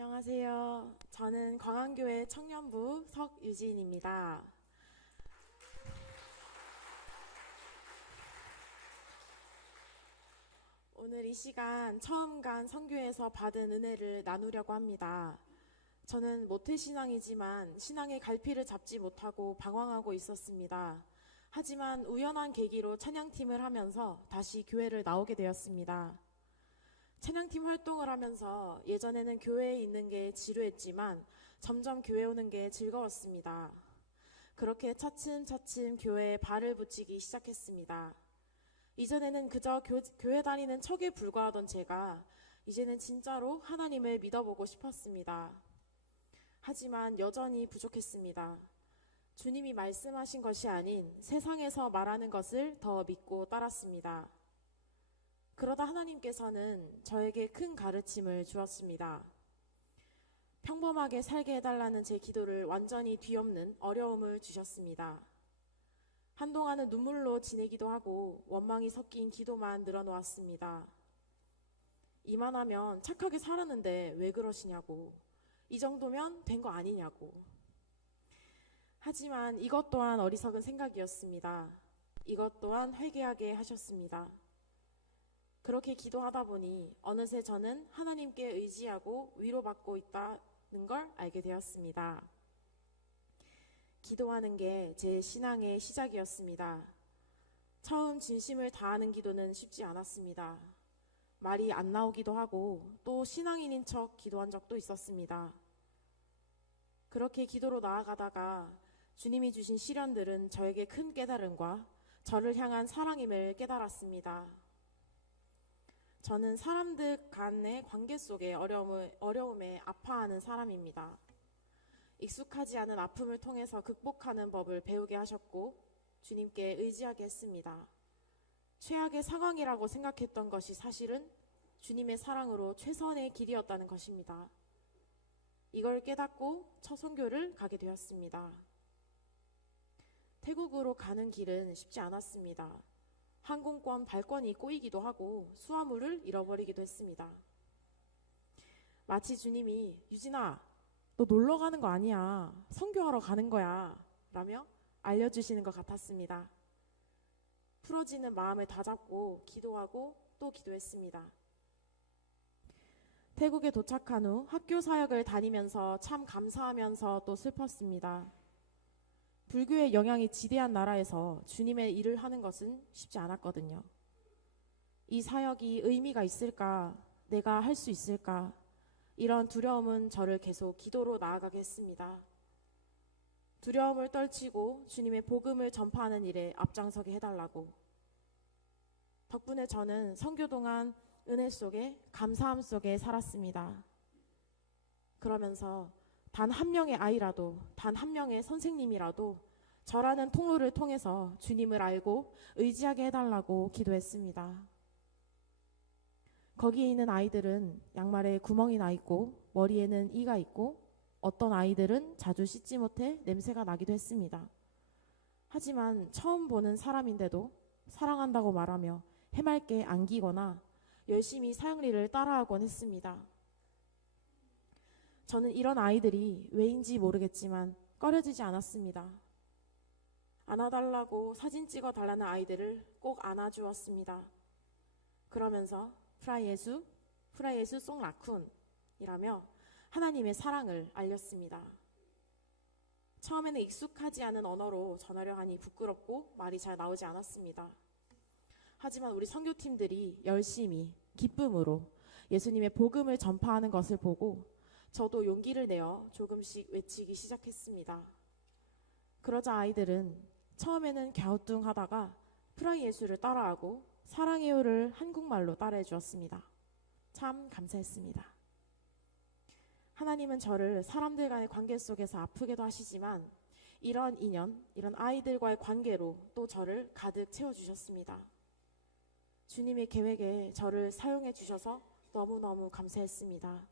안녕하세요. 저는 광안교회 청년부 석유진입니다. 오늘 이 시간 처음 간 선교에서 받은 은혜를 나누려고 합니다. 저는 모태신앙이지만 신앙의 갈피를 잡지 못하고 방황하고 있었습니다. 하지만 우연한 계기로 찬양팀을 하면서 다시 교회를 나오게 되었습니다. 찬양팀 활동을 하면서 예전에는 교회에 있는 게 지루했지만 점점 교회 오는 게 즐거웠습니다. 그렇게 차츰차츰 교회에 발을 붙이기 시작했습니다. 이전에는 그저 교회 다니는 척에 불과하던 제가 이제는 진짜로 하나님을 믿어보고 싶었습니다. 하지만 여전히 부족했습니다. 주님이 말씀하신 것이 아닌 세상에서 말하는 것을 더 믿고 따랐습니다. 그러다 하나님께서는 저에게 큰 가르침을 주었습니다. 평범하게 살게 해달라는 제 기도를 완전히 뒤엎는 어려움을 주셨습니다. 한동안은 눈물로 지내기도 하고 원망이 섞인 기도만 늘어놓았습니다. 이만하면 착하게 살았는데 왜 그러시냐고, 이 정도면 된 거 아니냐고. 하지만 이것 또한 어리석은 생각이었습니다. 이것 또한 회개하게 하셨습니다. 그렇게 기도하다 보니 어느새 저는 하나님께 의지하고 위로받고 있다는 걸 알게 되었습니다. 기도하는 게 제 신앙의 시작이었습니다. 처음 진심을 다하는 기도는 쉽지 않았습니다. 말이 안 나오기도 하고 또 신앙인인 척 기도한 적도 있었습니다. 그렇게 기도로 나아가다가 주님이 주신 시련들은 저에게 큰 깨달음과 저를 향한 사랑임을 깨달았습니다. 저는 사람들 간의 관계 속에 어려움에 아파하는 사람입니다. 익숙하지 않은 아픔을 통해서 극복하는 법을 배우게 하셨고 주님께 의지하게 했습니다. 최악의 상황이라고 생각했던 것이 사실은 주님의 사랑으로 최선의 길이었다는 것입니다. 이걸 깨닫고 첫 선교를 가게 되었습니다. 태국으로 가는 길은 쉽지 않았습니다. 항공권 발권이 꼬이기도 하고 수화물을 잃어버리기도 했습니다. 마치 주님이 유진아, 너 놀러 가는 거 아니야. 선교하러 가는 거야. 라며 알려주시는 것 같았습니다. 풀어지는 마음을 다잡고 기도하고 또 기도했습니다. 태국에 도착한 후 학교 사역을 다니면서 참 감사하면서 또 슬펐습니다. 불교의 영향이 지대한 나라에서 주님의 일을 하는 것은 쉽지 않았거든요. 이 사역이 의미가 있을까? 내가 할 수 있을까? 이런 두려움은 저를 계속 기도로 나아가게 했습니다. 두려움을 떨치고 주님의 복음을 전파하는 일에 앞장서게 해달라고. 덕분에 저는 선교 동안 은혜 속에 감사함 속에 살았습니다. 그러면서 단 한 명의 아이라도, 단 한 명의 선생님이라도 저라는 통로를 통해서 주님을 알고 의지하게 해달라고 기도했습니다. 거기에 있는 아이들은 양말에 구멍이 나 있고 머리에는 이가 있고 어떤 아이들은 자주 씻지 못해 냄새가 나기도 했습니다. 하지만 처음 보는 사람인데도 사랑한다고 말하며 해맑게 안기거나 열심히 사형리를 따라하곤 했습니다. 저는 이런 아이들이 왜인지 모르겠지만 꺼려지지 않았습니다. 안아달라고 사진 찍어달라는 아이들을 꼭 안아주었습니다. 그러면서 프라예수 송라쿤이라며 하나님의 사랑을 알렸습니다. 처음에는 익숙하지 않은 언어로 전하려 하니 부끄럽고 말이 잘 나오지 않았습니다. 하지만 우리 선교팀들이 열심히 기쁨으로 예수님의 복음을 전파하는 것을 보고 저도 용기를 내어 조금씩 외치기 시작했습니다. 그러자 아이들은 처음에는 갸우뚱하다가 프라이예수를 따라하고 사랑해요를 한국말로 따라해 주었습니다. 참 감사했습니다. 하나님은 저를 사람들 간의 관계 속에서 아프게도 하시지만 이런 인연, 이런 아이들과의 관계로 또 저를 가득 채워주셨습니다. 주님의 계획에 저를 사용해 주셔서 너무너무 감사했습니다.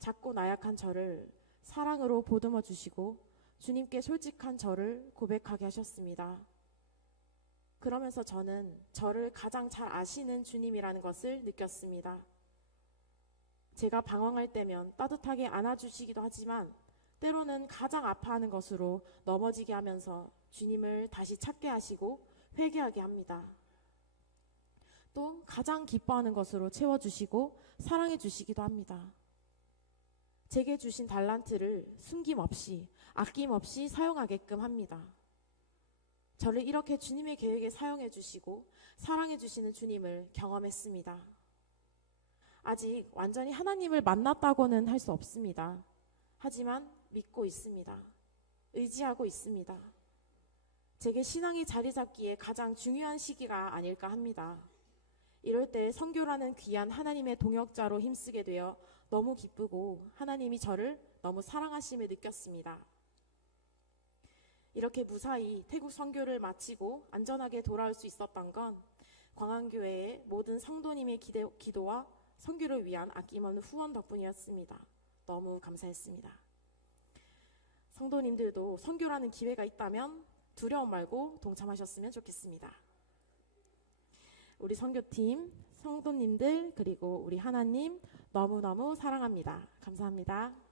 작고 나약한 저를 사랑으로 보듬어 주시고 주님께 솔직한 저를 고백하게 하셨습니다. 그러면서 저는 저를 가장 잘 아시는 주님이라는 것을 느꼈습니다. 제가 방황할 때면 따뜻하게 안아주시기도 하지만 때로는 가장 아파하는 것으로 넘어지게 하면서 주님을 다시 찾게 하시고 회개하게 합니다. 또 가장 기뻐하는 것으로 채워주시고 사랑해 주시기도 합니다. 제게 주신 달란트를 숨김없이 아낌없이 사용하게끔 합니다. 저를 이렇게 주님의 계획에 사용해 주시고 사랑해 주시는 주님을 경험했습니다. 아직 완전히 하나님을 만났다고는 할 수 없습니다. 하지만 믿고 있습니다. 의지하고 있습니다. 제게 신앙이 자리 잡기에 가장 중요한 시기가 아닐까 합니다. 이럴 때 선교라는 귀한 하나님의 동역자로 힘쓰게 되어 너무 기쁘고 하나님이 저를 너무 사랑하심을 느꼈습니다. 이렇게 무사히 태국 선교를 마치고 안전하게 돌아올 수 있었던 건 광안교회의 모든 성도님의 기도와 선교를 위한 아낌없는 후원 덕분이었습니다. 너무 감사했습니다. 성도님들도 선교라는 기회가 있다면 두려움 말고 동참하셨으면 좋겠습니다. 우리 선교팀, 성도님들, 그리고 우리 하나님 너무너무 사랑합니다. 감사합니다.